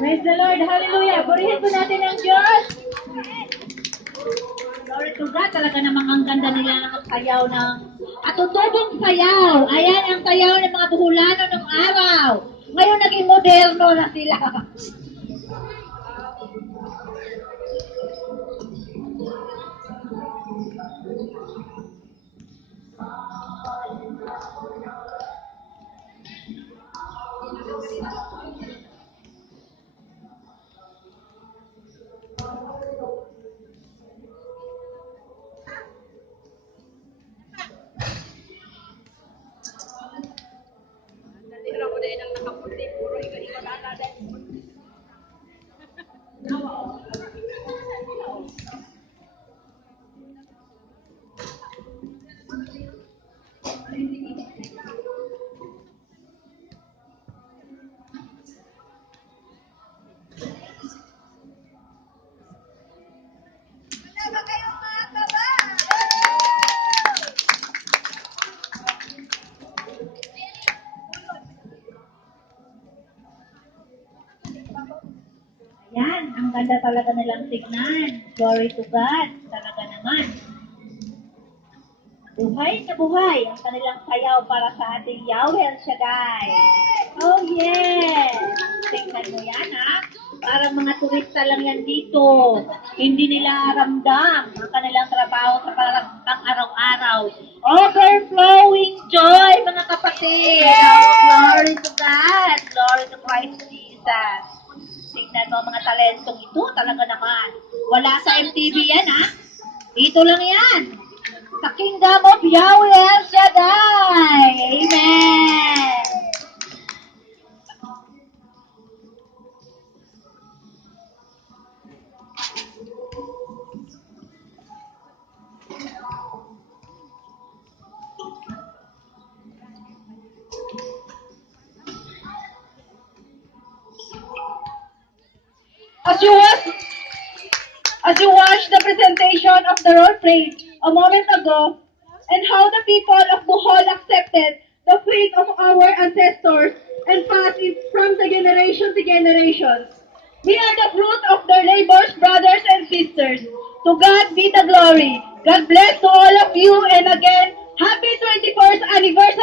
Praise the Lord. Hallelujah. Purihin po natin ang Diyos. Glory to God. Talaga namang ang ganda nila ng sayaw ng atutubong sayaw. Ayan ang sayaw ng mga buhulano ng araw. Ngayon naging moderno na sila. Ayan, ang ganda talaga nilang tignan. Glory to God. Talaga naman. Buhay na buhay ang kanilang sayaw para sa ating Yahweh El Shaddai. Oh yes! Tingnan mo yan ha. Parang mga turista lang yan dito. Hindi nila ramdam ang kanilang trabaho sa pang araw-araw. Overflowing joy mga kapatid. Oh, glory to God. Glory to Christ Jesus. Tingnan mo mga talentong ito talaga naman. Wala sa MTV yan ha. Dito lang yan. Sa Kingdom of Yahweh El Shaddai. Amen. As you watch the presentation of the role played a moment ago, and how the people of Bohol accepted the faith of our ancestors and passed it from the generation to generation. We are the fruit of their labors, brothers and sisters. To God be the glory. God bless to all of you, and again, happy 24th anniversary.